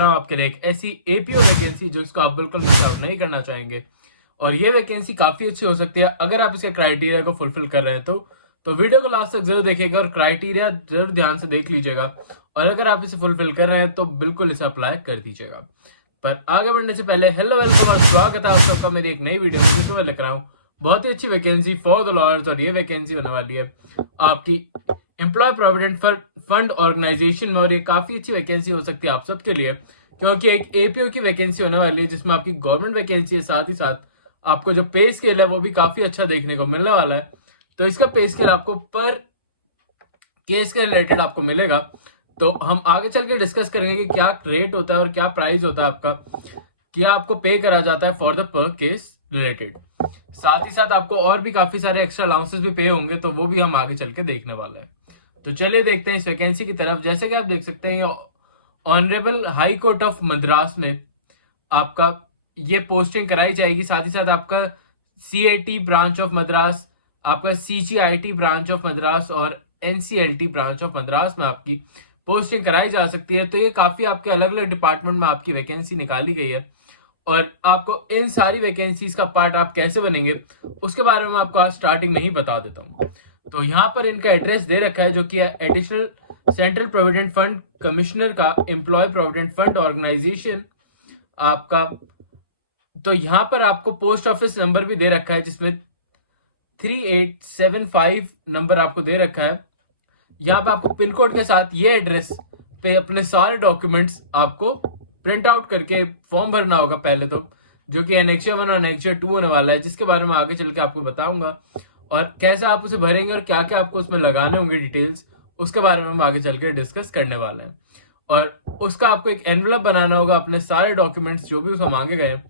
लेकर आऊँ आपके लिए एक ऐसी एपीओ वैकेंसी जो इसको आप बिल्कुल मिस आउट नहीं करना चाहेंगे। और ये वैकेंसी काफी अच्छी हो सकती है अगर आप इसके क्राइटेरिया को फुलफिल कर रहे हैं तो वीडियो को लास्ट तक जरूर देखिएगा और क्राइटेरिया जरूर ध्यान से देख लीजिएगा। और अगर आप इसे फुलफिल कर रहे हैं तो बिल्कुल इसे अप्लाई कर दीजिएगा। पर आगे बढ़ने से पहले हेलो वेलकम और स्वागत है आप सबका मेरी एक नई वीडियो में लेकर आऊँ बहुत ही अच्छी वैकेंसी फॉर द लॉयर्स। और ये वैकेंसी होने वाली है आपकी एम्प्लॉय प्रोविडेंट फंड ऑर्गेनाइजेशन में। और ये काफी अच्छी वैकेंसी हो सकती है आप सबके लिए क्योंकि एक एपीओ की वैकेंसी होने वाली है जिसमें आपकी गवर्नमेंट वैकेंसी है, साथ ही साथ आपको जो पे स्केल है वो भी काफी अच्छा देखने को मिलने वाला है। तो इसका पे स्केल आपको पर केस के रिलेटेड आपको मिलेगा। तो हम आगे चल के डिस्कस करेंगे कि क्या रेट होता है और क्या प्राइस होता है आपका, क्या आपको पे करा जाता है फॉर द पर केस रिलेटेड। साथ ही साथ आपको और भी काफी सारे एक्स्ट्रा अलाउंसेस भी पे होंगे, तो वो भी हम आगे चल के देखने वाले हैं। तो चलिए देखते हैं इस वैकेंसी की तरफ। जैसे कि आप देख सकते हैं honourable high court of Madras में आपका ये पोस्टिंग कराई जाएगी। साथ ही साथ आपका सीएटी ब्रांच ऑफ मद्रास, आपका सीजीआईटी ब्रांच ऑफ मद्रास और एनसीएलटी ब्रांच ऑफ मद्रास में आपकी पोस्टिंग कराई जा सकती है। तो ये काफी आपके अलग अलग डिपार्टमेंट में आपकी वैकेंसी निकाली गई है। और आपको इन सारी वैकेंसीज का पार्ट आप कैसे बनेंगे उसके बारे में आपको आज स्टार्टिंग में ही बता देता हूँ। तो यहाँ पर इनका एड्रेस दे रखा है जो कि additional central provident fund commissioner का एम्प्लॉय प्रोविडेंट फंड ऑर्गेनाइजेशन आपका। तो यहाँ पर आपको पोस्ट ऑफिस नंबर भी दे रखा है जिसमें 3875 नंबर आपको दे रखा है। यहाँ पे आपको पिन कोड के साथ ये एड्रेस पे अपने सारे डॉक्यूमेंट्स आपको प्रिंट आउट करके फॉर्म भरना होगा पहले तो, जो कि एनेक्चर 1 और एनेक्चर 2 होने वाला है, जिसके बारे में आगे चल के आपको बताऊंगा। और कैसे आप उसे भरेंगे और क्या क्या आपको उसमें लगाने होंगे डिटेल्स, उसके बारे में हम आगे चल के डिस्कस करने वाले हैं। और उसका आपको एक एनवलप बनाना होगा, अपने सारे डॉक्यूमेंट्स जो भी उसको मांगे गए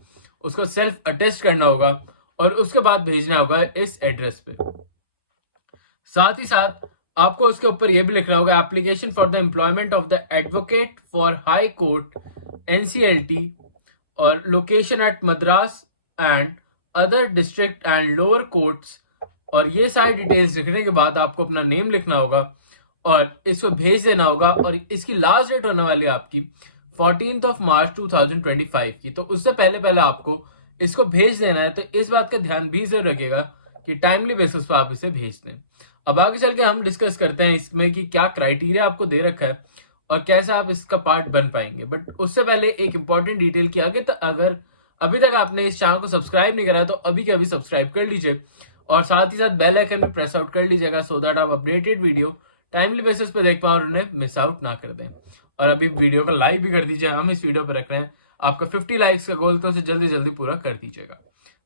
उसको सेल्फ अटेस्ट करना होगा और उसके बाद भेजना होगा इस एड्रेस पे। साथ ही साथ आपको उसके ऊपर यह भी लिखना होगा application for the employment of the advocate for high court NCLT और location at Madras and other district and lower courts. और ये सारी डिटेल्स लिखने के बाद आपको अपना नेम लिखना होगा और इसको भेज देना होगा। और इसकी लास्ट डेट होने वाली है आपकी 14 मार्च 2025 की। तो उससे पहले आपको इसको भेज देना है। तो इस बात का ध्यान भी जरूर रखिएगा कि टाइमली बेसिस पर आप इसे भेज दें। अब आगे चल के हम डिस्कस करते हैं इसमें कि क्या क्राइटेरिया आपको दे रखा है और कैसे आप इसका पार्ट बन पाएंगे। बट उससे पहले एक इंपॉर्टेंट डिटेल की आगे अगर अभी तक आपने इस चैनल को सब्सक्राइब नहीं करा तो अभी के अभी सब्सक्राइब कर लीजिए और साथ ही साथ बेल आइकन में प्रेस आउट कर लीजिएगा सो दैट आप अपडेटेड वीडियो टाइमली बेसिस पे देख पाए और उन्हें मिस आउट ना कर दें। और अभी वीडियो को लाइक भी कर दीजिए, हम इस वीडियो पर रख रहे हैं आपका 50 लाइक्स का गोल, तो उसे जल्दी जल्दी पूरा कर दीजिएगा।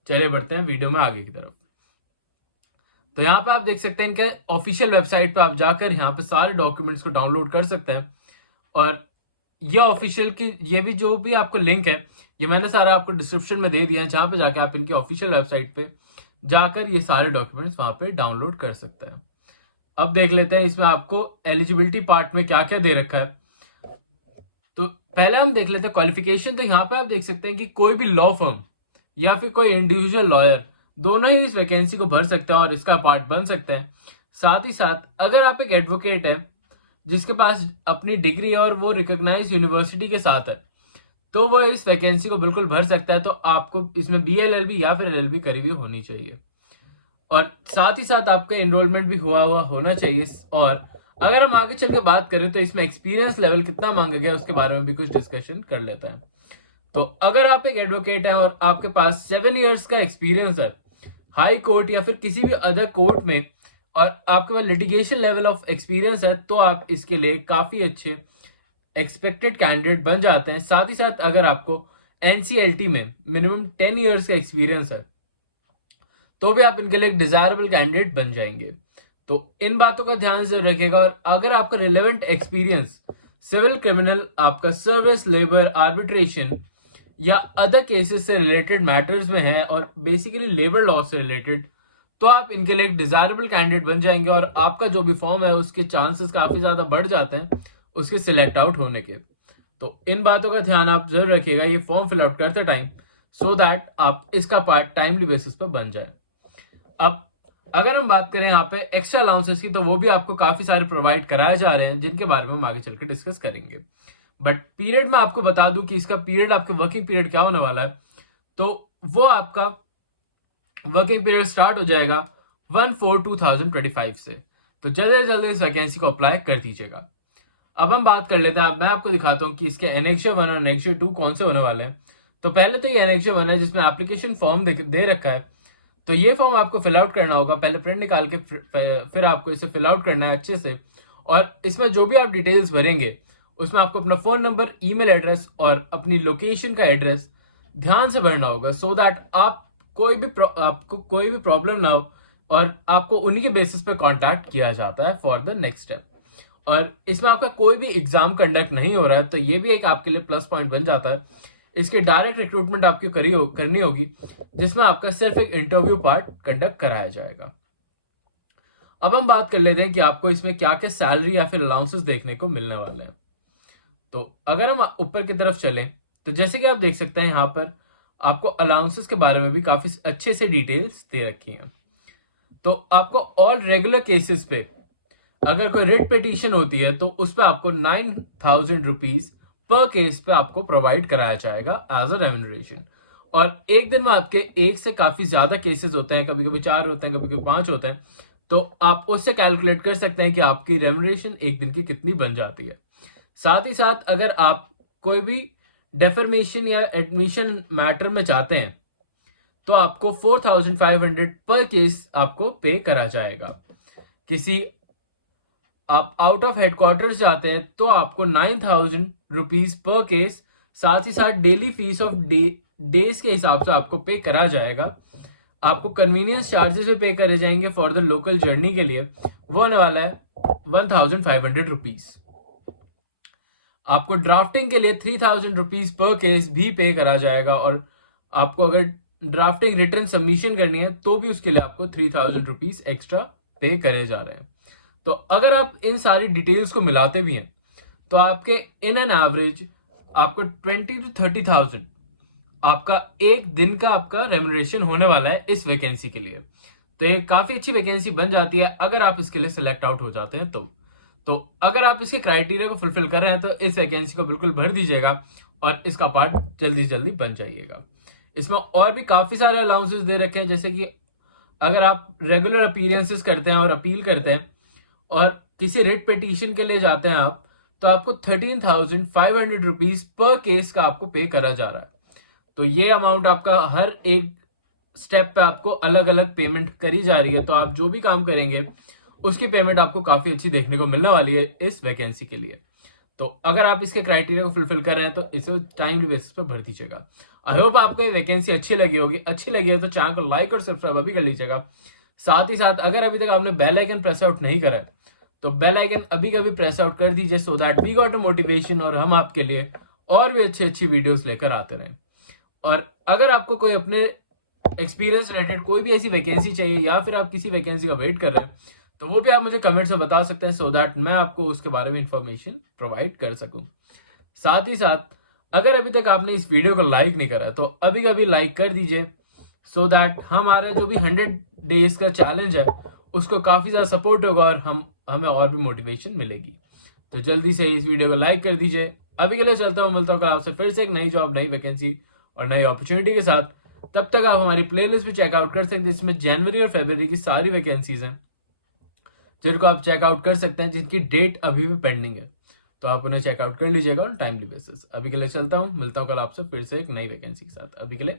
चलिए बढ़ते हैं वीडियो में आगे की तरफ। तो यहाँ पे आप देख सकते हैं इनके ऑफिशियल वेबसाइट पे आप जाकर यहाँ पे सारे डॉक्यूमेंट्स को डाउनलोड कर सकते हैं। और ये ऑफिशियल की ये भी जो भी आपको लिंक है ये मैंने सारा आपको डिस्क्रिप्शन में दे दिया है, जहाँ पे जाके आप इनकी ऑफिशियल वेबसाइट पे जाकर ये सारे डॉक्यूमेंट्स वहां पे डाउनलोड कर सकते हैं। अब देख लेते हैं इसमें आपको एलिजिबिलिटी पार्ट में क्या क्या दे रखा है। तो पहले हम देख लेते हैं क्वालिफिकेशन। तो यहाँ पे आप देख सकते हैं कि कोई भी लॉ फर्म या फिर कोई इंडिविजुअल लॉयर दोनों ही इस वैकेंसी को भर सकते हैं और इसका पार्ट बन सकते हैं। साथ ही साथ अगर आप एक एडवोकेट है जिसके पास अपनी डिग्री और वो रिकॉग्नाइज यूनिवर्सिटी के साथ है तो वो इस वैकेंसी को बिल्कुल भर सकता है। तो आपको इसमें बीएलएलबी या फिर एलएलबी करी हुई होनी चाहिए और साथ ही साथ आपका एनरोलमेंट भी हुआ होना चाहिए। और अगर हम आगे चल के बात करें तो इसमें एक्सपीरियंस लेवल कितना मांगा गया उसके बारे में भी कुछ डिस्कशन कर लेता है। तो अगर आप एक एडवोकेट है और आपके पास 7 इयर्स का एक्सपीरियंस है हाई कोर्ट या फिर किसी भी अदर कोर्ट में और आपके पास लिटिगेशन लेवल ऑफ एक्सपीरियंस है तो आप इसके लिए काफी अच्छे एक्सपेक्टेड कैंडिडेट बन जाते हैं। साथ ही साथ अगर आपको एनसीएलटी में मिनिमम 10 इयर्स का एक्सपीरियंस है तो भी आप इनके लिए एक डिजायरेबल कैंडिडेट बन जाएंगे। तो इन बातों का ध्यान जरूर रखिएगा। और अगर आपका रिलेवेंट एक्सपीरियंस सिविल, क्रिमिनल, आपका सर्विस, लेबर, आर्बिट्रेशन या अदर केसेस से रिलेटेड मैटर्स में है और बेसिकली लेबर लॉ से रिलेटेड, तो आप इनके लिए एक डिजायरेबल कैंडिडेट बन जाएंगे और आपका जो भी फॉर्म है उसके चांसेस काफी ज्यादा बढ़ जाते हैं उसके सिलेक्ट आउट होने के। तो इन बातों का ध्यान आप जरूर रखिएगा ये फॉर्म फिल आउट करते टाइम, सो दैट आप इसका पार्ट टाइमली बेसिस पर बन जाए। अब अगर हम बात करें यहाँ पे एक्स्ट्रा अलाउंसेस की, तो वो भी आपको काफी सारे प्रोवाइड कराए जा रहे हैं जिनके बारे में हम आगे चल के डिस्कस करेंगे। बट पीरियड में आपको बता दूं कि इसका पीरियड, आपका वर्किंग पीरियड क्या होने वाला है, तो वो आपका वर्किंग पीरियड स्टार्ट हो जाएगा 1/4/2025 से। तो जल्दी से जल्दी इस वैकेंसी को अप्लाई कर दीजिएगा। अब हम बात कर लेते हैं, मैं आपको दिखाता हूँ कि इसके एनेक्शिया 1 और एनेक्शिया 2 कौन से होने वाले हैं। तो पहले तो ये एनेक्शिया 1 है जिसमें एप्लीकेशन फॉर्म दे रखा है। तो ये फॉर्म आपको फिल आउट करना होगा, पहले प्रिंट निकाल के फिर आपको इसे फिल आउट करना है अच्छे से। और इसमें जो भी आप डिटेल्स भरेंगे उसमें आपको अपना फोन नंबर, ईमेल एड्रेस और अपनी लोकेशन का एड्रेस ध्यान से भरना होगा, सो दैट आपको कोई भी प्रॉब्लम ना हो और आपको उन्हीं के बेसिस पे कांटेक्ट किया जाता है फॉर द नेक्स्ट स्टेप। और इसमें आपका कोई भी एग्जाम कंडक्ट नहीं हो रहा है, तो ये भी एक आपके लिए प्लस पॉइंट बन जाता है। इसकी डायरेक्ट रिक्रूटमेंट आपकी करनी होगी, जिसमें आपका सिर्फ एक इंटरव्यू पार्ट कंडक्ट कराया जाएगा। अब हम बात कर लेते हैं कि आपको इसमें क्या क्या सैलरी या फिर अलाउंसेस देखने को मिलने वाले हैं। तो अगर हम ऊपर की तरफ चलें तो जैसे कि आप देख सकते हैं यहाँ पर आपको अलाउंसेस के बारे में भी काफी अच्छे से डिटेल्स दे रखी हैं। तो आपको ऑल रेगुलर केसेस पे अगर कोई रिट पिटीशन होती है तो उस पर आपको 9,000 रुपीज पर केस पे आपको प्रोवाइड कराया जाएगा एज अ रेम्यूनरेशन। और एक दिन में आपके एक से काफी ज्यादा केसेस होते हैं, कभी कभी 4 होते हैं, कभी कभी 5 होते हैं, तो आप उससे कैलकुलेट कर सकते हैं कि आपकी रेम्यूनरेशन एक दिन की कितनी बन जाती है। साथ ही साथ अगर आप कोई भी डेफर्मेशन या एडमिशन मैटर में जाते हैं तो आपको 4,500 पर केस आपको पे करा जाएगा। किसी आप आउट ऑफ हेडक्वार्टर्स जाते हैं तो आपको 9,000 रुपीज पर केस, साथ ही साथ डेली फीस ऑफ डेज के हिसाब से आपको पे करा जाएगा। आपको कन्वीनियंस चार्जेस भी पे करे जाएंगे फॉर द लोकल जर्नी के लिए, वो होने वाला है 1,500 रुपीज। आपको ड्राफ्टिंग के लिए 3,000 रुपीज पर केस भी पे करा जाएगा, और आपको अगर ड्राफ्टिंग रिटर्न सबमिशन करनी है तो भी उसके लिए आपको 3,000 रुपीज एक्स्ट्रा पे करे जा रहे हैं। तो अगर आप इन सारी डिटेल्स को मिलाते भी हैं तो आपके इन एन एवरेज आपको 20 to 30,000 आपका एक दिन का आपका रेम्यूनरेशन होने वाला है इस वैकेंसी के लिए। तो ये काफी अच्छी वैकेंसी बन जाती है अगर आप इसके लिए सिलेक्ट आउट हो जाते हैं तो अगर आप इसके क्राइटेरिया को फुलफिल कर रहे हैं तो इस वैकेंसी को बिल्कुल भर दीजिएगा और इसका पार्ट जल्दी जल्दी बन जाइएगा। इसमें और भी काफी सारे अलाउंसेस दे रखे हैं, जैसे कि अगर आप रेगुलर अपीयरेंसेस करते हैं और अपील करते हैं और किसी रिट पिटीशन के लिए जाते हैं आप, तो आपको 13,500 रुपीज पर केस का आपको पे करा जा रहा है। तो ये अमाउंट आपका हर एक स्टेप पे आपको अलग अलग पेमेंट करी जा रही है। तो आप जो भी काम करेंगे उसकी पेमेंट आपको काफी अच्छी देखने को मिलने वाली है इस वैकेंसी के लिए। तो अगर आप इसके क्राइटेरिया को फुलफिल कर रहे हैं तो इसे टाइमली बेसिस पर भर दीजिएगा। आई होप आपको ये वैकेंसी अच्छी लगी होगी। अच्छी लगी है तो चैनल को लाइक और सब्सक्राइब अभी कर लीजिएगा। साथ ही साथ अगर अभी तक आपने बेल आइकन प्रेस आउट नहीं करा है तो बेल आइकन अभी कभी प्रेस आउट कर दीजिए, so that we got a motivation और हम आपके लिए और भी अच्छी अच्छी वीडियोस लेकर आते रहें। और अगर आपको कोई अपने एक्सपीरियंस रिलेटेड कोई भी ऐसी वैकेंसी चाहिए या फिर आप किसी वैकेंसी का वेट कर रहे हैं तो वो भी आप मुझे कमेंट्स में बता सकते हैं, सो दैट मैं आपको उसके बारे में इंफॉर्मेशन प्रोवाइड कर सकूं। साथ ही साथ अगर अभी तक आपने इस वीडियो को लाइक नहीं करा तो अभी कभी लाइक कर दीजिए, सो दैट हमारा जो भी 100 डेज का चैलेंज है उसको काफी ज्यादा सपोर्ट होगा और हमें और भी मोटिवेशन मिलेगी। तो जल्दी से इस वीडियो को लाइक कर दीजिए। अभी के लिए चलता हूँ, मिलता हूँ कल आपसे फिर से एक नई जॉब, नई वैकेंसी और नई अपॉर्चुनिटी के साथ। तब तक आप हमारी प्लेलिस्ट भी चेकआउट कर सकते हैं, जिसमें जनवरी और फरवरी की सारी वैकेंसीज हैं जिनको आप चेकआउट कर सकते हैं, जिनकी डेट अभी भी पेंडिंग है। तो आप उन्हें चेकआउट कर लीजिएगा ऑन टाइमली बेसिस। अभी के लिए चलता हूँ, मिलता हूँ कल आपसे फिर से एक नई वैकेंसी के साथ। अभी के लिए